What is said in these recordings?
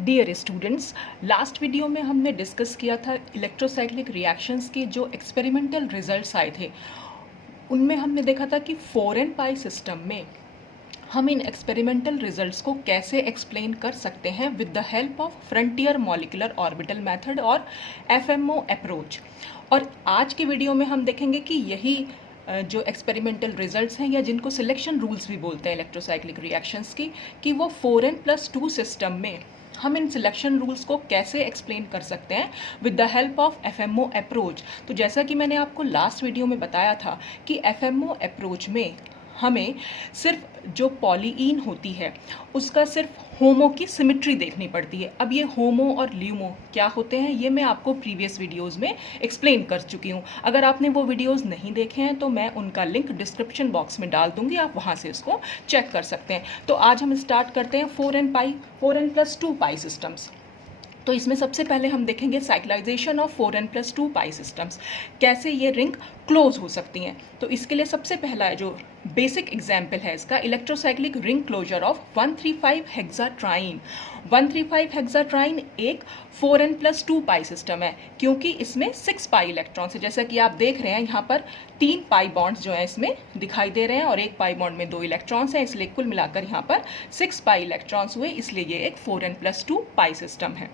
Dear students, last video में हमने discuss किया था इलेक्ट्रोसाइक्लिक रिएक्शंस के जो एक्सपेरिमेंटल रिजल्ट्स आए थे। उनमें हमने देखा था कि 4n पाई सिस्टम में हम इन एक्सपेरिमेंटल रिजल्ट्स को कैसे एक्सप्लेन कर सकते हैं with the help of frontier molecular orbital method और एफएमओ अप्रोच। और आज के वीडियो में हम देखेंगे कि यही जो एक्सपेरिमेंटल रिजल्ट्स हैं या जिनको सिलेक्शन रूल्स भी बोलते हैं इलेक्ट्रोसाइक्लिक रिएक्शंस की, कि वो 4n+2 सिस्टम में हम इन सिलेक्शन रूल्स को कैसे एक्सप्लेन कर सकते हैं with the help of FMO approach. तो जैसा कि मैंने आपको लास्ट वीडियो में बताया था कि एफएमओ अप्रोच में हमें सिर्फ जो पॉलीइन होती है उसका सिर्फ होमो की सिमेट्री देखनी पड़ती है। अब ये होमो और ल्यूमो क्या होते हैं ये मैं आपको प्रीवियस वीडियोस में एक्सप्लेन कर चुकी हूँ। अगर आपने वो वीडियोस नहीं देखे हैं तो मैं उनका लिंक डिस्क्रिप्शन बॉक्स में डाल दूंगी, आप वहाँ से इसको चेक कर सकते हैं। तो आज हम स्टार्ट करते हैं 4n+2 पाई सिस्टम्स। तो इसमें सबसे पहले हम देखेंगे cyclisation of 4n+2 pi systems, कैसे ये रिंग क्लोज हो सकती हैं। तो इसके लिए सबसे पहला जो बेसिक एग्जाम्पल है इसका, इलेक्ट्रोसाइक्लिक रिंग क्लोजर ऑफ 135 हेक्साट्राइन। 135 हेक्साट्राइन एक 4n+2 पाई सिस्टम है क्योंकि इसमें 6 पाई इलेक्ट्रॉन्स है। जैसा कि आप देख रहे हैं यहाँ पर 3 पाई बॉन्ड्स जो हैं इसमें दिखाई दे रहे हैं और एक पाई बॉन्ड में 2 इलेक्ट्रॉन्स हैं, इसलिए कुल मिलाकर यहाँ पर 6 पाई इलेक्ट्रॉन्स हुए, इसलिए ये एक 4n+2 पाई सिस्टम है।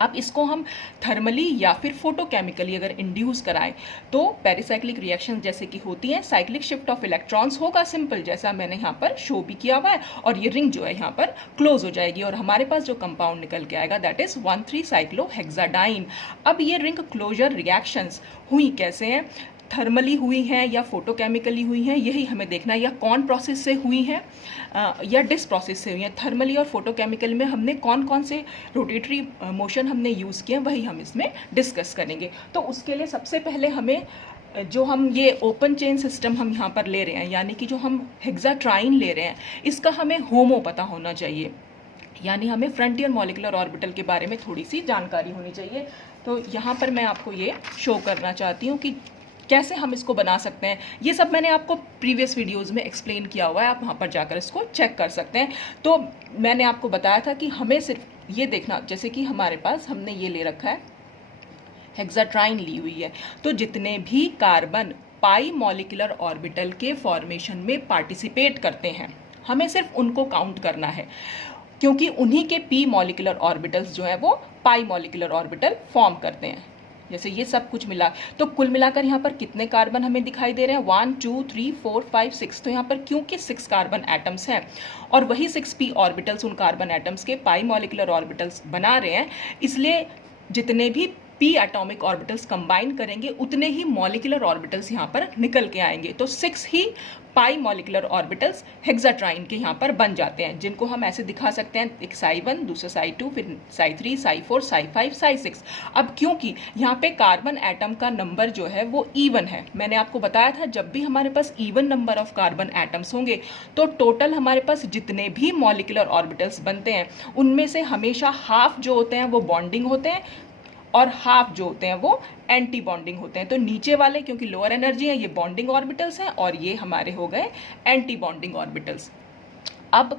अब इसको हम थर्मली या फिर फोटोकेमिकली अगर इंड्यूस कराएं तो पेरिसाइक्लिक रिएक्शन जैसे कि होती हैं, साइक्लिक शिफ्ट ऑफ इलेक्ट्रॉन्स होगा सिंपल, जैसा मैंने यहाँ पर शो भी किया हुआ है, और ये रिंग जो है यहाँ पर क्लोज हो जाएगी और हमारे पास जो कंपाउंड निकल के आएगा दैट इज 1,3-साइक्लोहेक्साडाइन। अब ये रिंग क्लोजर रिएक्शंस हुई कैसे हैं, थर्मली हुई हैं या फोटोकेमिकली हुई हैं, यही हमें देखना है, या कौन प्रोसेस से हुई हैं या डिस प्रोसेस से हुई हैं। थर्मली और फोटोकेमिकल में हमने कौन कौन से रोटेटरी मोशन हमने यूज़ किए वही हम इसमें डिस्कस करेंगे। तो उसके लिए सबसे पहले हमें जो हम ये ओपन चेन सिस्टम हम यहाँ पर ले रहे हैं, यानी कि जो हम हेक्साट्राइन ले रहे हैं, इसका हमें होमो पता होना चाहिए, यानी हमें फ्रंटियर मॉलिक्यूलर ऑर्बिटल के बारे में थोड़ी सी जानकारी होनी चाहिए। तो यहाँ पर मैं आपको ये शो करना चाहती हूँ कि कैसे हम इसको बना सकते हैं। ये सब मैंने आपको प्रीवियस वीडियोस में एक्सप्लेन किया हुआ है, आप वहाँ पर जाकर इसको चेक कर सकते हैं। तो मैंने आपको बताया था कि हमें सिर्फ ये देखना, जैसे कि हमारे पास हमने ये ले रखा है, हेक्साट्राइन ली हुई है, तो जितने भी कार्बन पाई मॉलिक्यूलर ऑर्बिटल के फॉर्मेशन में पार्टिसिपेट करते हैं हमें सिर्फ उनको काउंट करना है, क्योंकि उन्हीं के पी मॉलिक्यूलर ऑर्बिटल्स जो है वो पाई मॉलिक्यूलर ऑर्बिटल फॉर्म करते हैं। जैसे ये सब कुछ मिला तो कुल मिलाकर यहाँ पर कितने कार्बन हमें दिखाई दे रहे हैं, 1 2 3 4 5 6। तो यहाँ पर क्योंकि 6 कार्बन एटम्स हैं और वही 6 पी ऑर्बिटल्स उन कार्बन एटम्स के पाई मॉलिक्यूलर ऑर्बिटल्स बना रहे हैं, इसलिए जितने भी पी एटॉमिक ऑर्बिटल्स कंबाइन करेंगे उतने ही मॉलिक्यूलर ऑर्बिटल्स यहाँ पर निकल के आएंगे। तो 6 ही पाई मॉलिक्यूलर ऑर्बिटल्स हेक्साट्राइन के यहाँ पर बन जाते हैं, जिनको हम ऐसे दिखा सकते हैं, एक साई 1, दूसरा साई 2, फिर साई 3, साई 4, साई 5, साई 6। अब क्योंकि यहाँ पे कार्बन एटम का नंबर जो है वो इवन है, मैंने आपको बताया था जब भी हमारे पास even number of carbon atoms होंगे तो टोटल हमारे पास जितने भी मॉलिक्यूलर ऑर्बिटल्स बनते हैं उनमें से हमेशा हाफ जो होते हैं वो बॉन्डिंग होते हैं और हाफ जो होते हैं वो एंटी बॉन्डिंग होते हैं। तो नीचे वाले क्योंकि लोअर एनर्जी है ये बॉन्डिंग ऑर्बिटल्स हैं और ये हमारे हो गए एंटी बॉन्डिंग ऑर्बिटल्स। अब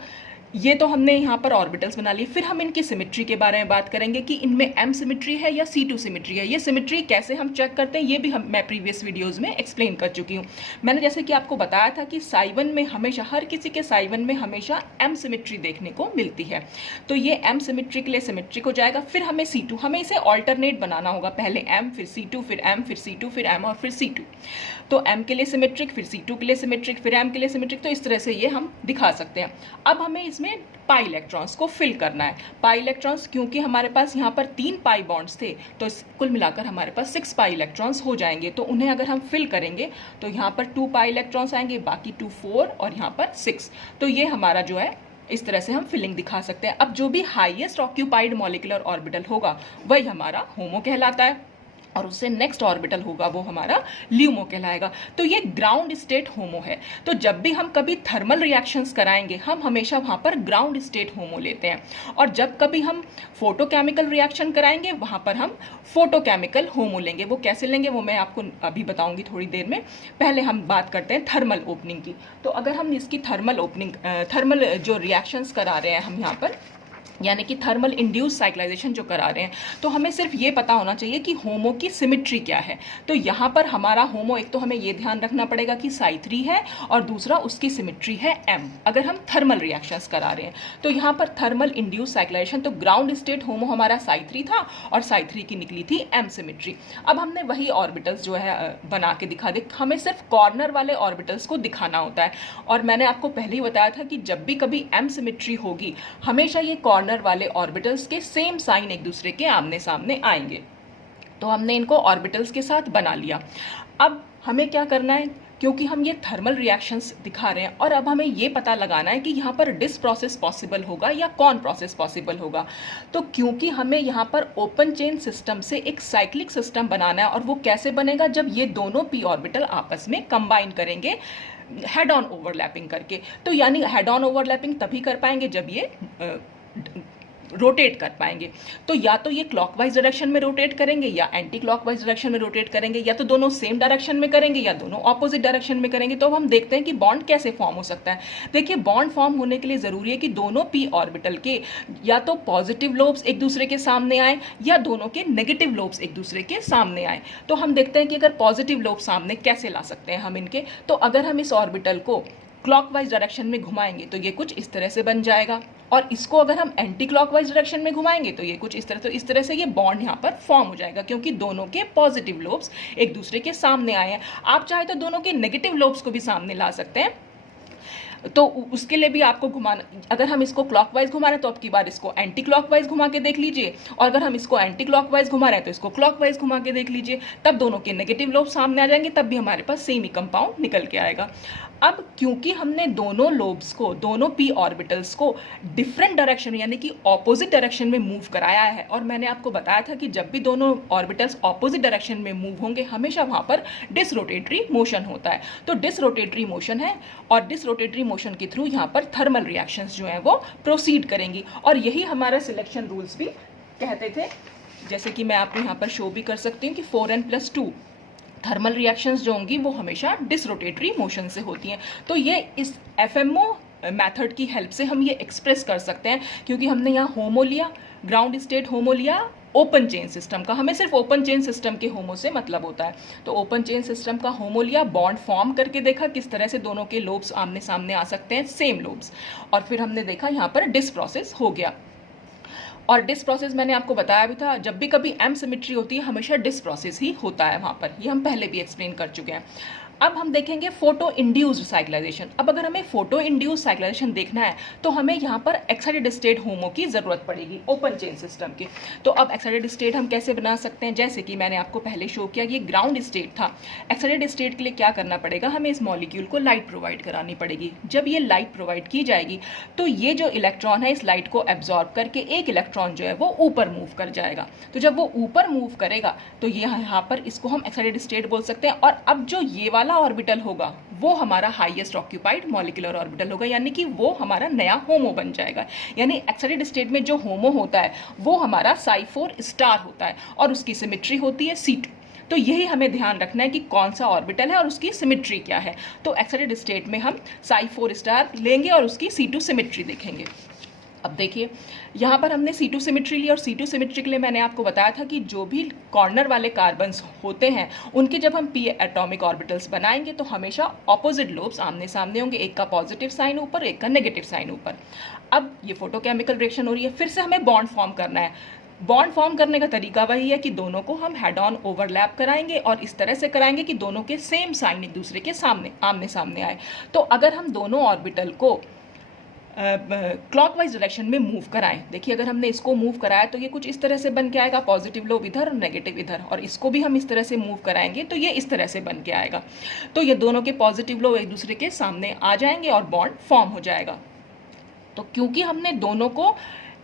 ये तो हमने यहाँ पर ऑर्बिटल्स बना लिए, फिर हम इनकी सिमेट्री के बारे में बात करेंगे कि इनमें m सिमेट्री है या C2 सिमेट्री है। ये सिमेट्री कैसे हम चेक करते हैं ये भी मैं प्रीवियस वीडियोस में एक्सप्लेन कर चुकी हूँ। मैंने जैसे कि आपको बताया था कि साई 1 में हमेशा, हर किसी के साई 1 में हमेशा m सिमेट्री देखने को मिलती है, तो ये m सिमेट्री के लिए सिमेट्रिक हो जाएगा। फिर हमें C2, हमें इसे ऑल्टरनेट बनाना होगा, पहले m फिर C2 फिर m फिर C2 फिर m और फिर C2। तो m के लिए सिमेट्रिक, फिर C2 के लिए सिमेट्रिक, फिर m के लिए सिमेट्रिक, तो इस तरह से ये हम दिखा सकते हैं। अब हमें इसमें पाई इलेक्ट्रॉन्स को फिल करना है। पाई इलेक्ट्रॉन्स क्योंकि हमारे पास यहाँ पर 3 पाई बॉन्ड्स थे तो कुल मिलाकर हमारे पास 6 पाई इलेक्ट्रॉन्स हो जाएंगे। तो उन्हें अगर हम फिल करेंगे तो यहाँ पर 2 पाई इलेक्ट्रॉन्स आएंगे, बाकी 2 4 और यहाँ पर 6। तो ये हमारा जो है इस तरह से हम फिलिंग दिखा सकते हैं। अब जो भी हाईएस्ट ऑक्यूपाइड मॉलिक्यूलर ऑर्बिटल होगा वही हमारा होमो कहलाता है और उससे नेक्स्ट ऑर्बिटल होगा वो हमारा ल्यूमो कहलाएगा। तो ये ग्राउंड स्टेट होमो है। तो जब भी हम कभी थर्मल रिएक्शंस कराएंगे हम हमेशा वहाँ पर ग्राउंड स्टेट होमो लेते हैं, और जब कभी हम फोटोकेमिकल रिएक्शन कराएंगे वहाँ पर हम फोटोकेमिकल होमो लेंगे। वो कैसे लेंगे वो मैं आपको अभी बताऊंगी थोड़ी देर में। पहले हम बात करते हैं थर्मल ओपनिंग की। तो अगर हम इसकी थर्मल ओपनिंग, थर्मल जो रिएक्शंस करा रहे हैं हम यहाँ पर, यानी कि थर्मल इंड्यूस साइक्लाइजेशन जो करा रहे हैं, तो हमें सिर्फ ये पता होना चाहिए कि होमो की सिमिट्री क्या है। तो यहाँ पर हमारा होमो, एक तो हमें ये ध्यान रखना पड़ेगा कि साई3 है और दूसरा उसकी सिमिट्री है m, अगर हम थर्मल रिएक्शंस करा रहे हैं। तो यहाँ पर थर्मल इंड्यूस साइक्लाइजेशन, तो ग्राउंड स्टेट होमो हमारा साई3 था और साई3 की निकली थी m सिमिट्री। अब हमने वही ऑर्बिटल्स जो है बना के दिखा दे, हमें सिर्फ कॉर्नर वाले ऑर्बिटल्स को दिखाना होता है। और मैंने आपको पहले ही बताया था कि जब भी कभी m सिमिट्री होगी, हमेशा ये कॉर्नर वाले ऑर्बिटल्स के सेम साइन एक दूसरे के आमने सामने आएंगे। तो हमने इनको ऑर्बिटल्स के साथ बना लिया। अब हमें क्या करना है, क्योंकि हम ये थर्मल रिएक्शंस दिखा रहे हैं और अब हमें ये पता लगाना है कि यहाँ पर डिस प्रोसेस पॉसिबल होगा या कॉन प्रोसेस पॉसिबल होगा। तो क्योंकि हमें यहाँ पर ओपन चेन सिस्टम से एक साइक्लिक सिस्टम बनाना है, और वो कैसे बनेगा, जब ये दोनों p ऑर्बिटल आपस में कंबाइन करेंगे हेड ऑन ओवरलैपिंग करके। तो यानी हेड ऑन ओवरलैपिंग तभी कर पाएंगे जब ये रोटेट कर पाएंगे। तो या तो ये क्लॉकवाइज डायरेक्शन में रोटेट करेंगे या एंटी क्लॉकवाइज डायरेक्शन में रोटेट करेंगे, या तो दोनों सेम डायरेक्शन में करेंगे या दोनों ऑपोजिट डायरेक्शन में करेंगे। तो अब हम देखते हैं कि बॉन्ड कैसे फॉर्म हो सकता है। देखिए, बॉन्ड फॉर्म होने के लिए ज़रूरी है कि दोनों p ऑर्बिटल के या तो पॉजिटिव लोब्स एक दूसरे के सामने आए या दोनों के नेगेटिव लोब्स एक दूसरे के सामने आए। तो हम देखते हैं कि अगर पॉजिटिव लोब सामने कैसे ला सकते हैं हम इनके। तो अगर हम इस ऑर्बिटल को क्लॉकवाइज डायरेक्शन में घुमाएंगे तो ये कुछ इस तरह से बन जाएगा, और इसको अगर हम एंटी क्लॉकवाइज डायरेक्शन में घुमाएंगे तो ये कुछ इस तरह। तो इस तरह से ये बॉन्ड यहाँ पर फॉर्म हो जाएगा, क्योंकि दोनों के पॉजिटिव लोब्स एक दूसरे के सामने आए हैं। आप चाहे तो दोनों के नेगेटिव लोब्स को भी सामने ला सकते हैं, तो उसके लिए भी आपको घुमाना, अगर हम इसको क्लॉकवाइज घुमा रहे हैं तो अब की बार इसको एंटी क्लॉकवाइज घुमा के देख लीजिए, और अगर हम इसको एंटी क्लॉकवाइज घुमा रहे हैं तो इसको क्लॉकवाइज घुमा के देख लीजिए। तब दोनों के नेगेटिव लोब सामने आ जाएंगे, तब भी हमारे पास सेम ही कंपाउंड निकल के आएगा। अब क्योंकि हमने दोनों लोब्स को, दोनों p ऑर्बिटल्स को डिफरेंट डायरेक्शन यानी कि ऑपोजिट डायरेक्शन में मूव कराया है, और मैंने आपको बताया था कि जब भी दोनों ऑर्बिटल्स ऑपोजिट डायरेक्शन में मूव होंगे हमेशा वहाँ पर डिसरोटेटरी मोशन होता है। तो डिसरोटेटरी मोशन है, और डिसरोटेटरी मोशन के थ्रू यहाँ पर थर्मल रिएक्शंस जो हैं वो प्रोसीड करेंगी। और यही हमारा सिलेक्शन रूल्स भी कहते थे, जैसे कि मैं आपको यहाँ पर शो भी कर सकती हूँ कि 4n+2 थर्मल रिएक्शंस जो होंगी वो हमेशा डिसरोटेटरी मोशन से होती हैं। तो ये इस FMO मेथड की हेल्प से हम ये एक्सप्रेस कर सकते हैं, क्योंकि हमने यहाँ होमो लिया, ग्राउंड स्टेट होमो लिया ओपन चेन सिस्टम का, हमें सिर्फ ओपन चेन सिस्टम के होमो से मतलब होता है। तो ओपन चेन सिस्टम का होमो लिया, बॉन्ड फॉर्म करके देखा किस तरह से दोनों के लोब्स आमने सामने आ सकते हैं, सेम लोब्स, और फिर हमने देखा यहाँ पर डिस प्रोसेस हो गया। और डिस प्रोसेस मैंने आपको बताया भी था, जब भी कभी m सिमिट्री होती है हमेशा डिस प्रोसेस ही होता है वहाँ पर, ये हम पहले भी एक्सप्लेन कर चुके हैं। अब हम देखेंगे फोटो इंड्यूस्ड साइक्लाइजेशन। अब अगर हमें फोटो इंड्यूस्ड साइक्लाइजेशन देखना है तो हमें यहाँ पर एक्साइटेड स्टेट होमो की ज़रूरत पड़ेगी ओपन चेन सिस्टम की। तो अब एक्साइटेड स्टेट हम कैसे बना सकते हैं, जैसे कि मैंने आपको पहले शो किया, ये ग्राउंड स्टेट था। एक्साइटेड स्टेट के लिए क्या करना पड़ेगा, हमें इस मॉलिक्यूल को लाइट प्रोवाइड करानी पड़ेगी। जब ये लाइट प्रोवाइड की जाएगी तो ये जो इलेक्ट्रॉन है इस लाइट को एब्जॉर्ब करके एक इलेक्ट्रॉन जो है वो ऊपर मूव कर जाएगा। तो जब वो ऊपर मूव करेगा तो ये यहाँ पर इसको हम एक्साइटेड स्टेट बोल सकते हैं। और अब जो ये वाला ऑर्बिटल होगा वो हमारा हाईएस्ट ऑक्यूपाइड मॉलिक्यूलर ऑर्बिटल होगा, यानी कि वो हमारा नया होमो बन जाएगा। यानी एक्साइटेड स्टेट में जो होमो होता है वो हमारा साई4 स्टार होता है और उसकी सिमिट्री होती है C2। तो यही हमें ध्यान रखना है कि कौन सा ऑर्बिटल है और उसकी सिमिट्री क्या है। तो एक्साइटेड स्टेट में हम साई4 स्टार लेंगे और उसकी C2 सिमिट्री देखेंगे। अब देखिए, यहाँ पर हमने C2 सिमिट्री ली, और C2 सिमिट्री के लिए मैंने आपको बताया था कि जो भी कॉर्नर वाले कार्बन्स होते हैं उनके जब हम p एटॉमिक ऑर्बिटल्स बनाएंगे तो हमेशा ऑपोजिट लोब्स आमने सामने होंगे, एक का पॉजिटिव साइन ऊपर एक का नेगेटिव साइन ऊपर। अब ये फोटोकेमिकल रिएक्शन हो रही है, फिर से हमें बॉन्ड फॉर्म करना है। बॉन्ड फॉर्म करने का तरीका वही है कि दोनों को हम हेड ऑन ओवरलैप कराएंगे और इस तरह से कराएंगे कि दोनों के सेम साइन एक दूसरे के सामने आमने सामने आए। तो अगर हम दोनों ऑर्बिटल को क्लॉकवाइज डायरेक्शन में मूव कराएं, देखिए अगर हमने इसको मूव कराया तो ये कुछ इस तरह से बन के आएगा, पॉजिटिव लोब इधर और नेगेटिव इधर, और इसको भी हम इस तरह से मूव कराएंगे तो ये इस तरह से बन के आएगा। तो ये दोनों के पॉजिटिव लोब एक दूसरे के सामने आ जाएंगे और बॉन्ड फॉर्म हो जाएगा। तो क्योंकि हमने दोनों को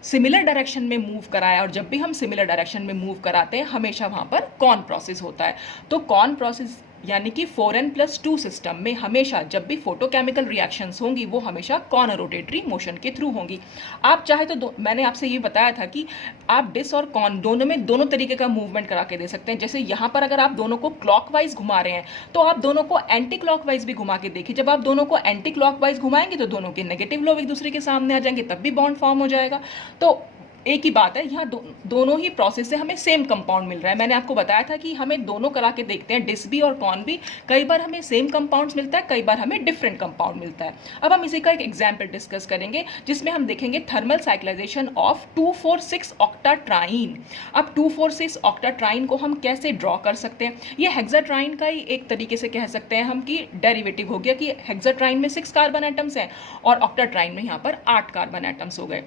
सिमिलर डायरेक्शन में मूव कराया, और जब भी हम सिमिलर डायरेक्शन में मूव कराते हैं हमेशा वहाँ पर कॉन प्रोसेस होता है। तो कॉन प्रोसेस यानी कि 4n+2 सिस्टम में हमेशा जब भी फोटोकेमिकल रिएक्शंस होंगी वो हमेशा कॉर्नर रोटेटरी मोशन के थ्रू होंगी। आप चाहे तो मैंने आपसे ये बताया था कि आप डिस और कॉन दोनों में दोनों तरीके का मूवमेंट करा के दे सकते हैं। जैसे यहाँ पर अगर आप दोनों को क्लॉकवाइज घुमा रहे हैं तो आप दोनों को एंटी क्लॉकवाइज भी घुमा के देखिए। जब आप दोनों को एंटी क्लॉकवाइज घुमाएंगे तो दोनों के नेगेटिव लोब एक दूसरे के सामने आ जाएंगे, तब भी बॉन्ड फॉर्म हो जाएगा। तो एक ही बात है, यहाँ दोनों ही प्रोसेस से हमें सेम कंपाउंड मिल रहा है। मैंने आपको बताया था कि हमें दोनों करा के देखते हैं, डिस भी और कॉन भी। कई बार हमें सेम कंपाउंड्स मिलता है, कई बार हमें डिफरेंट कंपाउंड मिलता है। अब हम इसी का एक एग्जाम्पल डिस्कस करेंगे जिसमें हम देखेंगे थर्मल साइक्लाइजेशन ऑफ 2,4,6 ऑक्टाट्राइन। अब 2,4,6 ऑक्टाट्राइन को हम कैसे ड्रॉ कर सकते हैं? ये हेक्साट्राइन का ही एक तरीके से कह सकते हैं हम कि डेरिवेटिव हो गया कि हेक्साट्राइन में 6 कार्बन एटम्स हैं और ऑक्टाट्राइन में यहाँ पर 8 कार्बन एटम्स हो गए।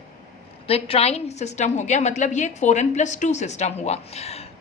तो एक ट्राइन सिस्टम हो गया, मतलब ये एक 4n+2 सिस्टम हुआ।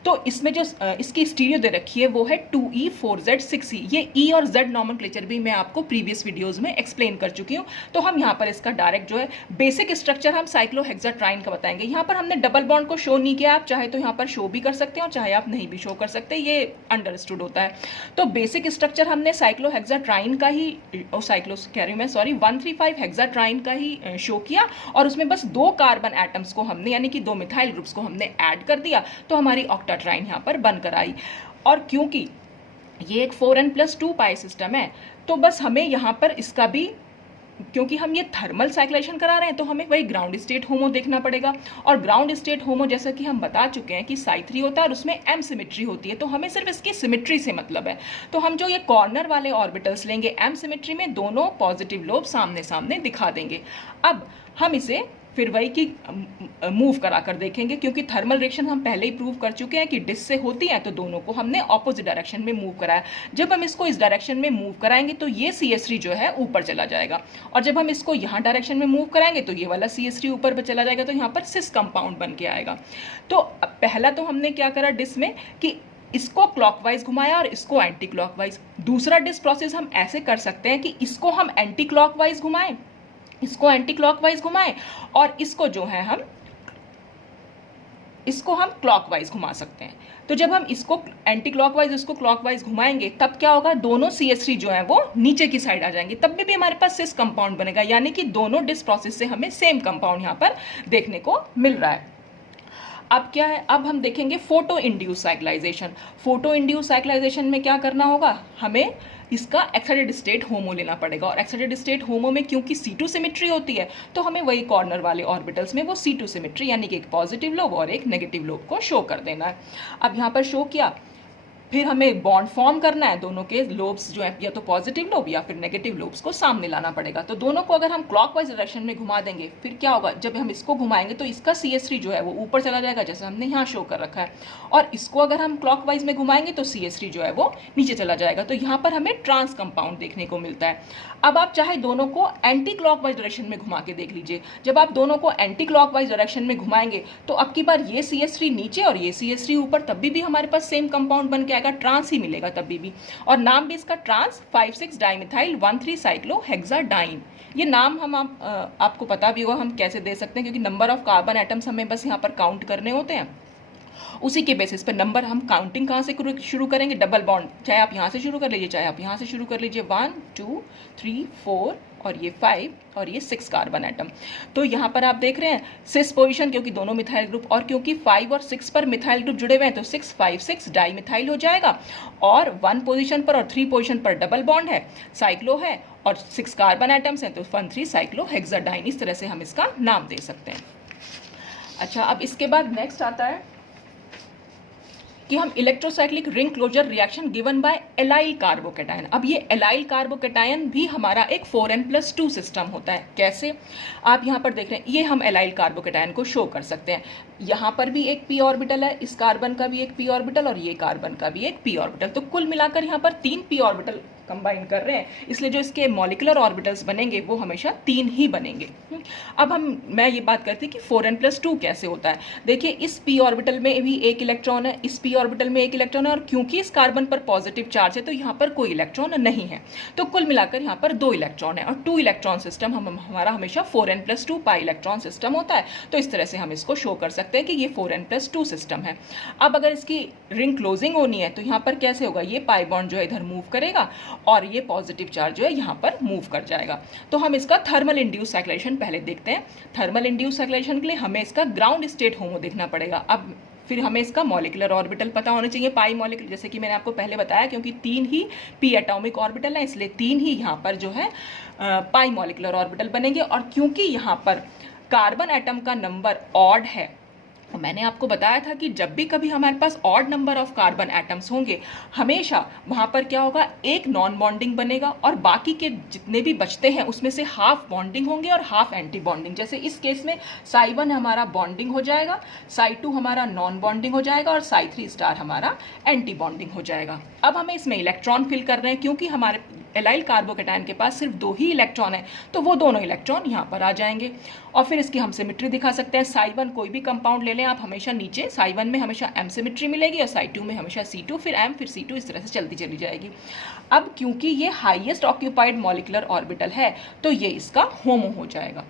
तो इसमें जो इसकी स्टीरियो दे रखी है वो है 2E4Z6E। ये E और Z नॉमेनक्लेचर भी मैं आपको प्रीवियस वीडियोस में एक्सप्लेन कर चुकी हूँ। तो हम यहाँ पर इसका डायरेक्ट जो है बेसिक स्ट्रक्चर हम साइक्लोहेक्साट्राइन का बताएंगे। यहाँ पर हमने डबल बॉन्ड को शो नहीं किया, आप चाहे तो यहाँ पर शो भी कर सकते हैं और चाहे आप नहीं भी शो कर सकते, ये अंडरस्टूड होता है। तो बेसिक स्ट्रक्चर हमने साइक्लोहेक्साट्राइन का ही 135 हेक्साट्राइन का ही शो किया और उसमें बस 2 कार्बन एटम्स को हमने यानी कि 2 मिथाइल ग्रुप्स को हमने ऐड कर दिया तो हमारी ऑक्टाट्राइन यहाँ पर बनकर आई। और क्योंकि ये एक 4n+2 पाई सिस्टम है तो बस हमें यहाँ पर इसका भी, क्योंकि हम ये थर्मल साइक्लेशन करा रहे हैं तो हमें वही ग्राउंड स्टेट होमो देखना पड़ेगा। और ग्राउंड स्टेट होमो जैसा कि हम बता चुके हैं कि साई3 होता है और उसमें एम सिमेट्री होती है, तो हमें सिर्फ इसकी सिमेट्री से मतलब है। तो हम जो ये कॉर्नर वाले ऑर्बिटल्स लेंगे एम सिमेट्री में, दोनों पॉजिटिव लोब सामने सामने दिखा देंगे। अब हम इसे फिर वही की मूव करा कर देखेंगे, क्योंकि थर्मल रिएक्शन हम पहले ही प्रूव कर चुके हैं कि डिस से होती है, तो दोनों को हमने ऑपोजिट डायरेक्शन में मूव कराया। जब हम इसको इस डायरेक्शन में मूव कराएंगे तो ये CH3 जो है ऊपर चला जाएगा, और जब हम इसको यहाँ डायरेक्शन में मूव कराएंगे तो ये वाला CH3 ऊपर पर चला जाएगा, तो यहाँ पर सिस कंपाउंड बन के आएगा। तो पहला तो हमने क्या करा डिस में कि इसको क्लॉकवाइज घुमाया और इसको एंटी क्लॉकवाइज। दूसरा डिस प्रोसेस हम ऐसे कर सकते हैं कि इसको हम एंटी क्लॉकवाइज घुमाएं, इसको एंटी क्लॉकवाइज घुमाएं और इसको जो है हम क्लॉकवाइज घुमा सकते हैं। तो जब हम इसको एंटी क्लॉकवाइज इसको क्लॉकवाइज घुमाएंगे तब क्या होगा, दोनों CH3 जो है वो नीचे की साइड आ जाएंगे, तब भी हमारे पास सिस कंपाउंड बनेगा, यानी कि दोनों डिस प्रोसेस से हमें सेम कंपाउंड यहाँ पर देखने को मिल रहा है। अब क्या है, अब हम देखेंगे photo induce cyclisation. Photo induce cyclisation में क्या करना होगा, हमें इसका एक्साइटेड स्टेट होमो लेना पड़ेगा, और एक्साइटेड स्टेट होमो में क्योंकि C2 सिमेट्री होती है तो हमें वही कॉर्नर वाले ऑर्बिटल्स में वो C2 सिमेट्री यानी कि एक पॉजिटिव लोब और एक नेगेटिव लोब को शो कर देना है। अब यहाँ पर शो किया, फिर हमें बॉन्ड फॉर्म करना है, दोनों के लोब्स जो है या तो पॉजिटिव लोब या फिर नेगेटिव लोब्स को सामने लाना पड़ेगा। तो दोनों को अगर हम क्लॉकवाइज डायरेक्शन में घुमा देंगे फिर क्या होगा, जब हम इसको घुमाएंगे तो इसका CH3 जो है वो ऊपर चला जाएगा जैसे हमने यहाँ शो कर रखा है, और इसको अगर हम क्लॉकवाइज में घुमाएंगे तो CH3 जो है वो नीचे चला जाएगा। तो यहाँ पर हमें ट्रांस कंपाउंड देखने को मिलता है। अब आप चाहे दोनों को एंटी क्लॉकवाइज डायरेक्शन में घुमा के देख लीजिए। जब आप दोनों को एंटी क्लॉकवाइज डायरेक्शन में घुमाएंगे तो अब की बार ये CH3 नीचे और ये CH3 ऊपर, तब भी हमारे पास सेम कंपाउंड बन के आएगा, ट्रांस ही मिलेगा तभी भी। और नाम भी इसका ट्रांस 5,6 डाइमिथाइल 1,3 साइक्लोहेक्साडाइन। ये नाम हम आपको पता भी होगा हम कैसे दे सकते हैं, क्योंकि नंबर ऑफ कार्बन एटम्स हमें बस यहाँ पर काउंट करने होते हैं, उसी के बेसिस पर नंबर हम काउंटिंग कहाँ से शुरू करेंगे, डबल बॉन्ड, चाहे आप यहाँ से शुरू कर लीजिए चाहे आप यहाँ से शुरू कर लीजिए, 1 2 3 4 और ये 5 और ये 6 कार्बन एटम। तो यहाँ पर आप देख रहे हैं सिस पोजीशन, क्योंकि दोनों मिथाइल ग्रुप, और क्योंकि 5 और 6 पर मिथाइल ग्रुप जुड़े हुए हैं तो 6,5,6 डाई मिथाइल हो जाएगा, और 1 पोजीशन पर और 3 पोजीशन पर डबल बॉन्ड है, साइक्लो है और 6 कार्बन एटम्स हैं तो 1,3 साइक्लोहेक्साडाइन। इस तरह से हम इसका नाम दे सकते हैं। अच्छा, अब इसके बाद नेक्स्ट आता है कि हम electrocyclic ring closure reaction given by allyl carbocation. अब ये एलाइल कार्बोकैटायन भी हमारा एक 4n+2 सिस्टम होता है। कैसे, आप यहाँ पर देख रहे हैं, ये हम एलाइल कार्बोकैटायन को शो कर सकते हैं। यहाँ पर भी एक p ऑर्बिटल है, इस कार्बन का भी एक p ऑर्बिटल और ये कार्बन का भी एक p ऑर्बिटल, तो कुल मिलाकर यहाँ पर 3 p ऑर्बिटल कंबाइन कर रहे हैं, इसलिए जो इसके मॉलिकुलर ऑर्बिटल्स बनेंगे वो हमेशा 3 ही बनेंगे। अब मैं ये बात करती कि 4n+2 कैसे होता है। देखिए इस p ऑर्बिटल में भी एक इलेक्ट्रॉन है, इस p ऑर्बिटल में एक इलेक्ट्रॉन है, और क्योंकि इस कार्बन पर पॉजिटिव चार्ज है तो यहाँ पर कोई इलेक्ट्रॉन नहीं है, तो कुल मिलाकर यहाँ पर 2 इलेक्ट्रॉन है, और 2 इलेक्ट्रॉन सिस्टम हमारा हमेशा 4n+2 पाई इलेक्ट्रॉन सिस्टम होता है। तो इस तरह से हम इसको शो कर सकते हैं कि ये 4n+2 सिस्टम है। अब अगर इसकी रिंग क्लोजिंग होनी है तो यहाँ पर कैसे होगा, ये पाई बॉन्ड जो है इधर मूव करेगा और ये पॉजिटिव चार्ज जो है यहाँ पर मूव कर जाएगा। तो हम इसका थर्मल इंड्यूस साइक्लेशन पहले देखते हैं। थर्मल इंड्यूस साइक्लेशन के लिए हमें इसका ग्राउंड स्टेट होमो देखना पड़ेगा। अब फिर हमें इसका मॉलिकुलर ऑर्बिटल पता होना चाहिए, पाई मॉलिकुलर, जैसे कि मैंने आपको पहले बताया, क्योंकि 3 ही p एटॉमिक ऑर्बिटल है इसलिए 3 ही यहाँ पर जो है पाई मॉलिकुलर ऑर्बिटल बनेंगे। और क्योंकि यहाँ पर कार्बन एटम का नंबर ऑड है, मैंने आपको बताया था कि जब भी कभी हमारे पास odd number of carbon atoms होंगे हमेशा वहाँ पर क्या होगा, एक नॉन बॉन्डिंग बनेगा और बाकी के जितने भी बचते हैं उसमें से हाफ बॉन्डिंग होंगे और हाफ एंटी बॉन्डिंग। जैसे इस केस में psi1 हमारा बॉन्डिंग हो जाएगा, psi2 हमारा नॉन बॉन्डिंग हो जाएगा और psi3 स्टार हमारा एंटी बॉन्डिंग हो जाएगा। अब हमें इसमें इलेक्ट्रॉन फिल कर रहे हैं, क्योंकि हमारे एलाइल कार्बोकेटायन के पास सिर्फ 2 ही इलेक्ट्रॉन है, तो वो दोनों इलेक्ट्रॉन यहाँ पर आ जाएंगे। और फिर इसकी हम सिमेट्री दिखा सकते हैं। psi1 कोई भी कंपाउंड ले लें आप, हमेशा नीचे psi1 में हमेशा m सिमेट्री मिलेगी और psi2 में हमेशा C2 फिर m फिर C2, इस तरह से चलती चली जाएगी। अब क्योंकि ये हाईएस्ट ऑक्यूपाइड मॉलिकुलर ऑर्बिटल है तो ये इसका होमो हो जाएगा।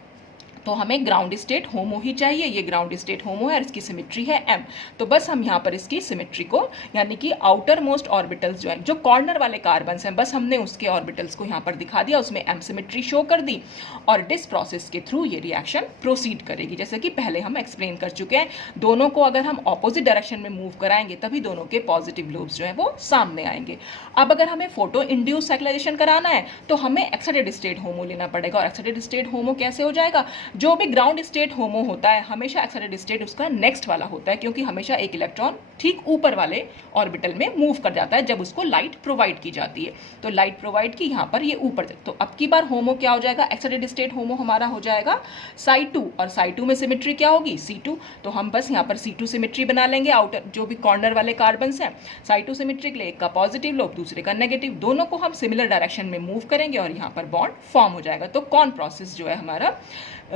तो हमें ग्राउंड स्टेट होमो ही चाहिए, ये ग्राउंड स्टेट होमो है और इसकी सिमेट्री है m। तो बस हम यहाँ पर इसकी सिमेट्री को, यानी कि आउटर मोस्ट ऑर्बिटल्स जो है, जो कॉर्नर वाले कार्बन्स हैं, बस हमने उसके ऑर्बिटल्स को यहाँ पर दिखा दिया, उसमें m सिमेट्री शो कर दी और डिस प्रोसेस के थ्रू ये रिएक्शन प्रोसीड करेगी। जैसे कि पहले हम एक्सप्लेन कर चुके हैं, दोनों को अगर हम ऑपोजिट डायरेक्शन में मूव कराएंगे तभी दोनों के पॉजिटिव लोब्स जो है वो सामने आएंगे। अब अगर हमें फोटो इंड्यूस साइक्लाइजेशन कराना है तो हमें एक्साइटेड स्टेट होमो लेना पड़ेगा। और एक्साइटेड स्टेट होमो कैसे हो जाएगा, जो भी ग्राउंड स्टेट होमो होता है हमेशा एक्साइटेड स्टेट उसका नेक्स्ट वाला होता है, क्योंकि हमेशा एक इलेक्ट्रॉन ठीक ऊपर वाले ऑर्बिटल में मूव कर जाता है जब उसको लाइट प्रोवाइड की जाती है। तो लाइट प्रोवाइड की यहाँ पर ये ऊपर, तो अब की बार होमो क्या हो जाएगा, एक्साइटेड स्टेट होमो हमारा हो जाएगा psi2, और psi2 में सिमेट्री क्या होगी, C2। तो हम बस यहाँ पर C2 सिमेट्री बना लेंगे, आउटर जो भी कॉर्नर वाले कार्बन्स हैं, psi2 सिमेट्री के लिए एक का पॉजिटिव लोब दूसरे का नेगेटिव, दोनों को हम सिमिलर डायरेक्शन में मूव करेंगे और यहाँ पर बॉन्ड फॉर्म हो जाएगा। तो कौन प्रोसेस जो है हमारा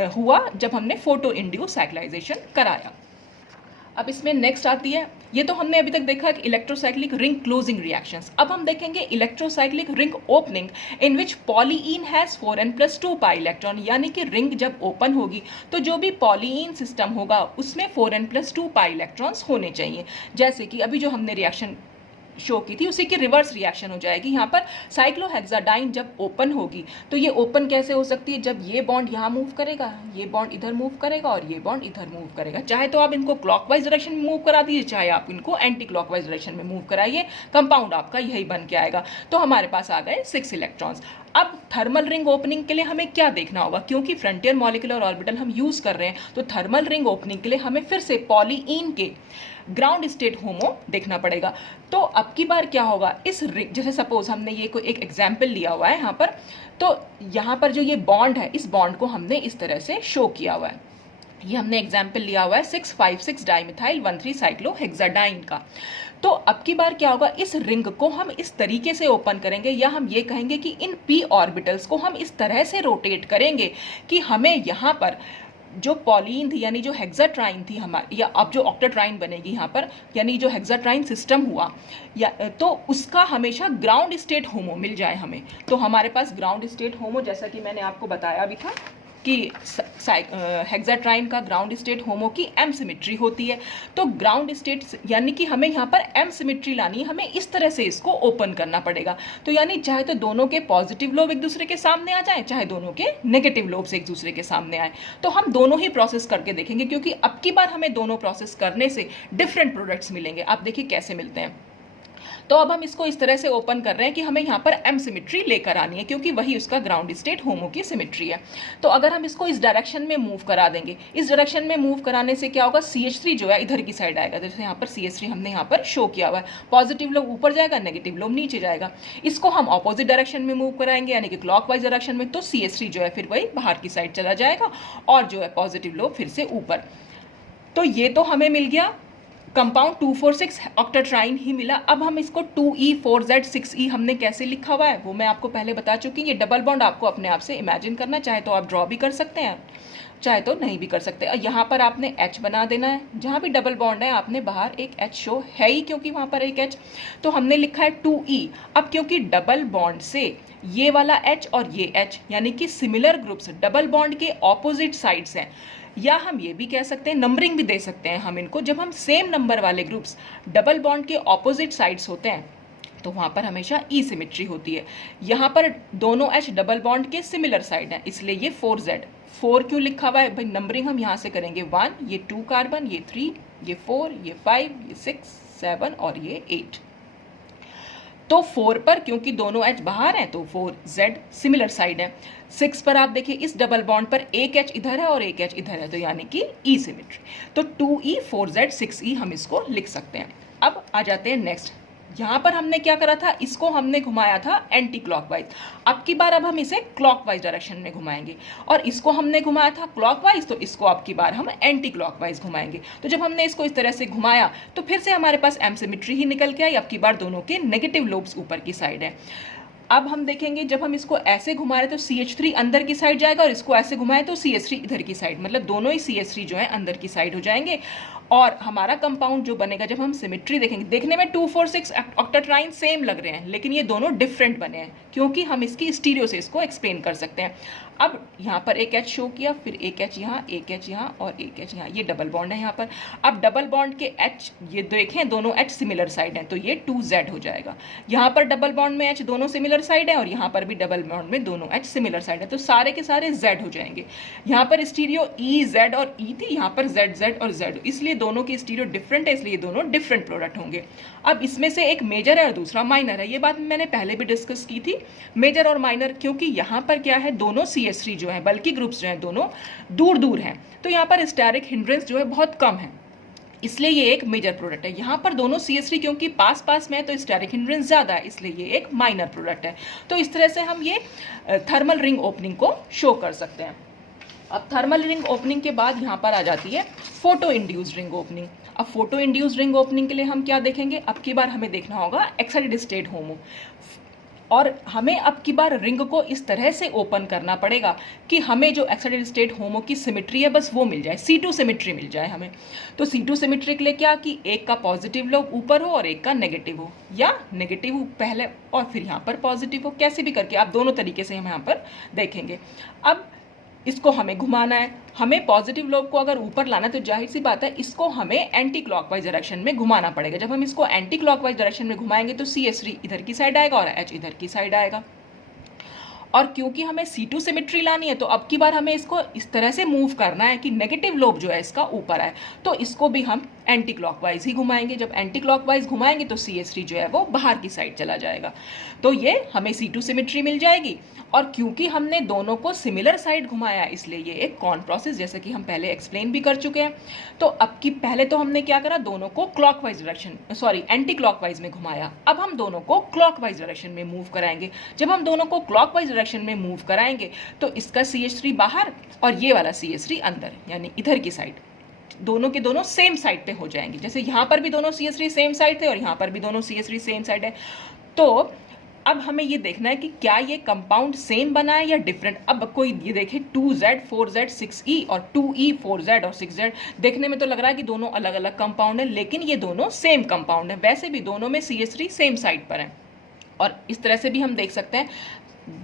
हुआ जब हमने फोटो इंड्यूस साइक्लाइजेशन कराया। अब इसमें नेक्स्ट आती है, ये तो हमने अभी तक देखा कि इलेक्ट्रोसाइक्लिक रिंग क्लोजिंग रिएक्शंस। अब हम देखेंगे electrocyclic ring opening in which polyene has 4n+2 pi electron, यानी कि रिंग जब ओपन होगी तो जो भी पॉलीइन सिस्टम होगा उसमें 4n+2 पाई इलेक्ट्रॉन्स होने चाहिए। जैसे कि अभी जो हमने रिएक्शन शो की थी उसी की रिवर्स रिएक्शन हो जाएगी। यहाँ पर साइक्लोहेक्साडाइन जब ओपन होगी तो ये ओपन कैसे हो सकती है, जब ये बॉन्ड यहाँ मूव करेगा, ये बॉन्ड इधर मूव करेगा और ये बॉन्ड इधर मूव करेगा। चाहे तो आप इनको क्लॉकवाइज डायरेक्शन में मूव करा दीजिए, चाहे आप इनको एंटी क्लॉकवाइज डायरेक्शन में मूव कराइए, कंपाउंड आपका यही बन के आएगा। तो हमारे पास आ गए 6 इलेक्ट्रॉन्स। अब थर्मल रिंग ओपनिंग के लिए हमें क्या देखना होगा, क्योंकि फ्रंटियर मॉलिकुलर ऑर्बिटल हम यूज कर रहे हैं, तो थर्मल रिंग ओपनिंग के लिए हमें फिर से पॉलीइन के ग्राउंड स्टेट होमो देखना पड़ेगा। तो अब की बार क्या होगा, इस रिंग, जैसे सपोज हमने ये कोई एक एग्जाम्पल लिया हुआ है यहाँ पर, तो यहाँ पर जो ये बॉन्ड है इस बॉन्ड को हमने इस तरह से शो किया हुआ है। ये हमने एग्जाम्पल लिया हुआ है 6,5,6 डाइमिथाइल 1,3 साइक्लोहेक्साडाइन का। तो अब की बार क्या होगा, इस रिंग को हम इस तरीके से ओपन करेंगे, या हम ये कहेंगे कि इन p ऑर्बिटल्स को हम इस तरह से रोटेट करेंगे कि हमें यहाँ पर जो पॉलीन थी, यानी जो हेक्साट्राइन थी हमारी, या अब जो ऑक्टाट्राइन बनेगी यहाँ पर, यानी जो हेक्साट्राइन सिस्टम हुआ, या तो उसका हमेशा ग्राउंड स्टेट होमो मिल जाए हमें। तो हमारे पास ग्राउंड स्टेट होमो, जैसा कि मैंने आपको बताया भी था कि हेक्साट्राइन का ग्राउंड स्टेट होमो की m सिमेट्री होती है। तो ग्राउंड स्टेट यानी कि हमें यहाँ पर m सिमेट्री लानी है, हमें इस तरह से इसको ओपन करना पड़ेगा। तो यानी चाहे तो दोनों के पॉजिटिव लोब एक दूसरे के सामने आ जाए, चाहे दोनों के नेगेटिव लोब से एक दूसरे के सामने आए। तो हम दोनों ही प्रोसेस करके देखेंगे, क्योंकि अब की बार हमें दोनों प्रोसेस करने से डिफरेंट प्रोडक्ट्स मिलेंगे। आप देखिए कैसे मिलते हैं। तो अब हम इसको इस तरह से ओपन कर रहे हैं कि हमें यहाँ पर m सिमेट्री लेकर आनी है, क्योंकि वही उसका ग्राउंड स्टेट होमो की सिमेट्री है। तो अगर हम इसको इस डायरेक्शन में मूव करा देंगे, इस डायरेक्शन में मूव कराने से क्या होगा, CH3 जो है इधर की साइड आएगा। जैसे यहाँ पर CH3 हमने यहाँ पर शो किया हुआ है, पॉजिटिव लोब ऊपर जाएगा, नेगेटिव लोब नीचे जाएगा। इसको हम ऑपोजिट डायरेक्शन में मूव कराएंगे, यानी कि क्लॉकवाइज डायरेक्शन में, तो CH3 जो है फिर वही बाहर की साइड चला जाएगा और जो है पॉजिटिव लोब फिर से ऊपर। तो ये तो हमें मिल गया कंपाउंड 246 ऑक्टेट्राइन ही मिला। अब हम इसको 2E4Z6E हमने कैसे लिखा हुआ है वो मैं आपको पहले बता चुकी हूँ। ये डबल बॉन्ड आपको अपने आप से इमेजिन करना, चाहे तो आप ड्रॉ भी कर सकते हैं, चाहे तो नहीं भी कर सकते। और यहाँ पर आपने H बना देना है, जहाँ भी डबल बॉन्ड है आपने बाहर एक H शो है ही, क्योंकि वहाँ पर एक H, तो हमने लिखा है 2E। अब क्योंकि डबल बॉन्ड से ये वाला H और ये H यानी कि सिमिलर ग्रुप्स डबल बॉन्ड के ऑपोजिट साइड्स हैं, या हम ये भी कह सकते हैं, नंबरिंग भी दे सकते हैं हम इनको, जब हम सेम नंबर वाले ग्रुप्स डबल बॉन्ड के ऑपोजिट साइड्स होते हैं तो वहाँ पर हमेशा ई सिमिट्री होती है। यहाँ पर दोनों H डबल बॉन्ड के सिमिलर साइड हैं, इसलिए ये 4Z। 4 क्यों लिखा हुआ है भाई? नंबरिंग हम यहाँ से करेंगे 1, ये 2 कार्बन, ये 3, ये 4, ये 5, ये 6, 7 और ये 8। तो 4 पर क्योंकि दोनों H बाहर हैं तो 4Z सिमिलर साइड है। 6 पर आप देखिए इस डबल बॉन्ड पर एक H इधर है और एक H इधर है, तो यानी कि ई सिमिट्री। तो 2E 4Z 6E हम इसको लिख सकते हैं। अब आ जाते हैं नेक्स्ट। यहाँ पर हमने क्या करा था, इसको हमने घुमाया था एंटी क्लॉकवाइज। अब की बार अब हम इसे क्लॉकवाइज डायरेक्शन में घुमाएंगे, और इसको हमने घुमाया था क्लॉकवाइज, तो इसको अब की बार हम एंटी क्लॉकवाइज घुमाएंगे। तो जब हमने इसको इस तरह से घुमाया तो फिर से हमारे पास एम सिमिट्री ही निकल के आई। अब की बार दोनों के नेगेटिव लोब्स ऊपर की साइड है। अब हम देखेंगे जब हम इसको ऐसे घुमा रहे तो CH3 अंदर की साइड जाएगा, और इसको ऐसे घुमाए तो CH3 इधर की साइड, मतलब दोनों ही CH3 जो है अंदर की साइड हो जाएंगे। और हमारा कंपाउंड जो बनेगा, जब हम सिमिट्री देखेंगे, देखने में 246 ऑक्टेट्राइन सेम लग रहे हैं, लेकिन ये दोनों डिफरेंट बने हैं, क्योंकि हम इसकी स्टीरियो से इसको एक्सप्लेन कर सकते हैं। अब यहाँ पर एक H शो किया, फिर एक H यहाँ, एक H यहाँ और एक H यहाँ, ये डबल बॉन्ड है यहाँ पर। अब डबल बॉन्ड के H ये देखें दोनों H सिमिलर साइड हैं, तो ये 2Z हो जाएगा। यहाँ पर डबल बॉन्ड में H दोनों सिमिलर साइड है, और यहाँ पर भी डबल बॉन्ड में दोनों H सिमिलर साइड है, तो सारे के सारे Z हो जाएंगे। यहाँ पर स्टीरियो E Z और E थी, यहाँ पर Z Z और Z, इसलिए दोनों की स्टीरियो डिफरेंट है, इसलिए दोनों डिफरेंट प्रोडक्ट होंगे। अब इसमें से एक मेजर है और दूसरा माइनर है, ये बात मैंने पहले भी डिस्कस की थी, मेजर और माइनर। क्योंकि यहाँ पर क्या है, दोनों CH3 जो है, बल्कि ग्रुप्स जो हैं दोनों दूर दूर हैं, तो यहाँ पर स्टेरिक हिंड्रेंस जो है बहुत कम है, इसलिए ये एक मेजर प्रोडक्ट है। यहाँ पर दोनों CH3 क्योंकि पास पास में है तो स्टेरिक हिंड्रेंस ज़्यादा है, इसलिए ये एक माइनर प्रोडक्ट है। तो इस तरह से हम ये थर्मल रिंग ओपनिंग को शो कर सकते हैं। अब थर्मल रिंग ओपनिंग के बाद यहाँ पर आ जाती है फोटो इंड्यूस्ड रिंग ओपनिंग। अब फोटो इंड्यूस्ड रिंग ओपनिंग के लिए हम क्या देखेंगे, अब की बार हमें देखना होगा एक्साइटेड स्टेट होमो, और हमें अब की बार रिंग को इस तरह से ओपन करना पड़ेगा कि हमें जो एक्साइटेड स्टेट होमो की सिमिट्री है बस वो मिल जाए, C2 सिमिट्री मिल जाए हमें। तो C2 सिमिट्री के लिए क्या कि एक का पॉजिटिव लोब ऊपर हो और एक का नेगेटिव हो, या नेगेटिव पहले और फिर यहाँ पर पॉजिटिव हो, कैसे भी करके आप दोनों तरीके से हम यहाँ पर देखेंगे। अब इसको हमें घुमाना है, हमें पॉजिटिव लोब को अगर ऊपर लाना है तो जाहिर सी बात है इसको हमें एंटी क्लॉकवाइज डायरेक्शन में घुमाना पड़ेगा। जब हम इसको एंटी क्लॉकवाइज डायरेक्शन में घुमाएंगे तो CH3 इधर की साइड आएगा और H इधर की साइड आएगा। और क्योंकि हमें C2 सिमिट्री लानी है तो अब की बार हमें इसको इस तरह से मूव करना है कि नेगेटिव लोब जो है इसका ऊपर आए, तो इसको भी हम एंटी क्लॉकवाइज ही घुमाएंगे। जब एंटी क्लॉकवाइज घुमाएंगे तो CH3 जो है वो बाहर की साइड चला जाएगा, तो ये हमें C2 सिमिट्री मिल जाएगी। और क्योंकि हमने दोनों को सिमिलर साइड घुमाया इसलिए ये एक कॉन प्रोसेस, जैसे कि हम पहले एक्सप्लेन भी कर चुके हैं। तो अब की पहले तो हमने क्या करा, दोनों को क्लॉकवाइज डायरेक्शन एंटी क्लॉकवाइज में घुमाया। अब हम दोनों को क्लॉकवाइज डायरेक्शन में मूव कराएंगे। जब हम दोनों को क्लॉकवाइज डायरेक्शन में मूव कराएंगे तो इसका CH3 बाहर और ये वाला CH3 अंदर, यानी इधर की साइड, दोनों के दोनों सेम साइड पे हो जाएंगे। जैसे यहाँ पर भी दोनों CH3 सेम साइड थे और यहाँ पर भी दोनों CH3 सेम साइड है। तो अब हमें ये देखना है कि क्या ये कंपाउंड सेम बना है या डिफरेंट। अब कोई ये देखे 2Z 4Z 6E और 2E 4Z और 6Z, देखने में तो लग रहा है कि दोनों अलग अलग कंपाउंड है, लेकिन ये दोनों सेम कंपाउंड है। वैसे भी दोनों में CH3 सेम साइड पर है। और इस तरह से भी हम देख सकते हैं,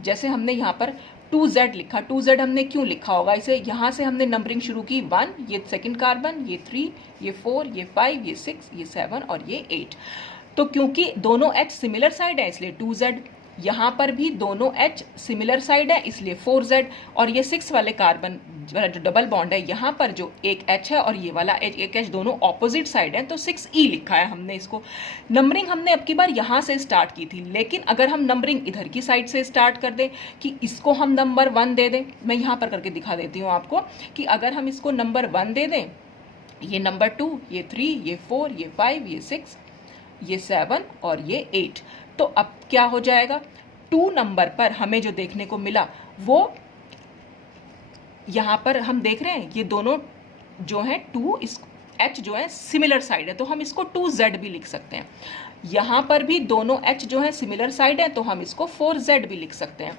जैसे हमने यहाँ पर 2Z लिखा, 2Z हमने क्यों लिखा होगा, इसे यहाँ से हमने नंबरिंग शुरू की 1, ये सेकंड कार्बन, ये 3, ये 4, ये 5, ये 6, ये 7 और ये 8। तो क्योंकि दोनों H सिमिलर साइड है इसलिए 2Z, यहाँ पर भी दोनों H सिमिलर साइड है इसलिए 4Z, और ये 6 वाले कार्बन जो डबल बॉन्ड है यहाँ पर जो एक H है और ये वाला एक H दोनों ऑपोजिट साइड है, तो 6E लिखा है हमने इसको। नंबरिंग हमने अब की बार यहाँ से स्टार्ट की थी, लेकिन अगर हम नंबरिंग इधर की साइड से स्टार्ट कर दें कि इसको हम नंबर 1 दे दें, मैं यहाँ पर करके दिखा देती हूँ आपको कि अगर हम इसको नंबर 1 दे दें, ये नंबर 2, ये 3, ये 4, ये 5, ये 6, ये 7 और ये 8, तो अब क्या हो जाएगा, 2 नंबर पर हमें जो देखने को मिला वो यहाँ पर हम देख रहे हैं, ये दोनों जो हैं 2 इस H जो है सिमिलर साइड है तो हम इसको 2Z भी लिख सकते हैं। यहाँ पर भी दोनों H जो है सिमिलर साइड है तो हम इसको 4Z भी लिख सकते हैं।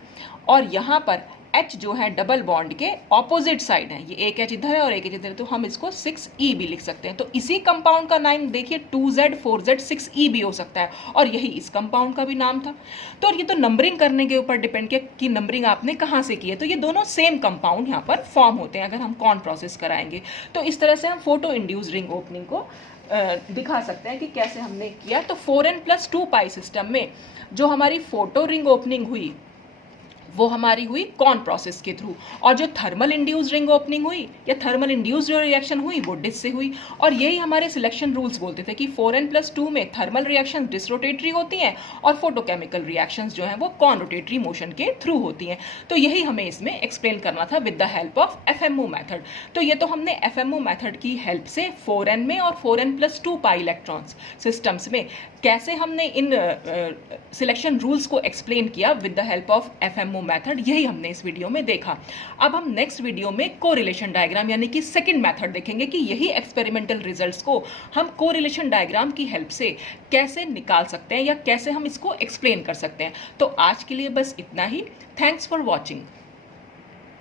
और यहाँ पर H जो है डबल बॉन्ड के ऑपोजिट साइड है, ये एक H इधर है और एक H इधर है तो हम इसको 6E भी लिख सकते हैं। तो इसी कंपाउंड का नाम देखिए 2Z 4Z 6E भी हो सकता है और यही इस कंपाउंड का भी नाम था। तो ये तो नंबरिंग करने के ऊपर डिपेंड किया कि नंबरिंग आपने कहाँ से की है। तो ये दोनों सेम कंपाउंड यहाँ पर फॉर्म होते हैं अगर हम कॉन प्रोसेस कराएंगे। तो इस तरह से हम फोटो इंड्यूस्ड रिंग ओपनिंग को दिखा सकते हैं कि कैसे हमने किया। तो 4n+2 सिस्टम में जो हमारी फोटो रिंग ओपनिंग हुई वो हमारी हुई कॉन प्रोसेस के थ्रू, और जो थर्मल इंड्यूस्ड रिंग ओपनिंग हुई या थर्मल इंड्यूस्ड रिएक्शन हुई वो डिस से हुई। और यही हमारे सिलेक्शन रूल्स बोलते थे कि 4n+2 में थर्मल रिएक्शन डिसरोटेटरी होती हैं और फोटोकेमिकल रिएक्शंस जो हैं वो कॉन रोटेटरी मोशन के थ्रू होती हैं। तो यही हमें इसमें एक्सप्लेन करना था with the help of FMO method. तो ये तो हमने FMO मेथड की हेल्प से 4n में और 4n+2 इलेक्ट्रॉन्स सिस्टम्स में कैसे हमने इन सिलेक्शन रूल्स को एक्सप्लेन किया with the help of FMO method, यही हमने इस वीडियो में देखा। अब हम नेक्स्ट वीडियो में कोरिलेशन डायग्राम यानी कि सेकंड मेथड देखेंगे कि यही एक्सपेरिमेंटल रिजल्ट्स को हम कोरिलेशन डायग्राम की हेल्प से कैसे निकाल सकते हैं या कैसे हम इसको एक्सप्लेन कर सकते हैं। तो आज के लिए बस इतना ही। Thanks for watching.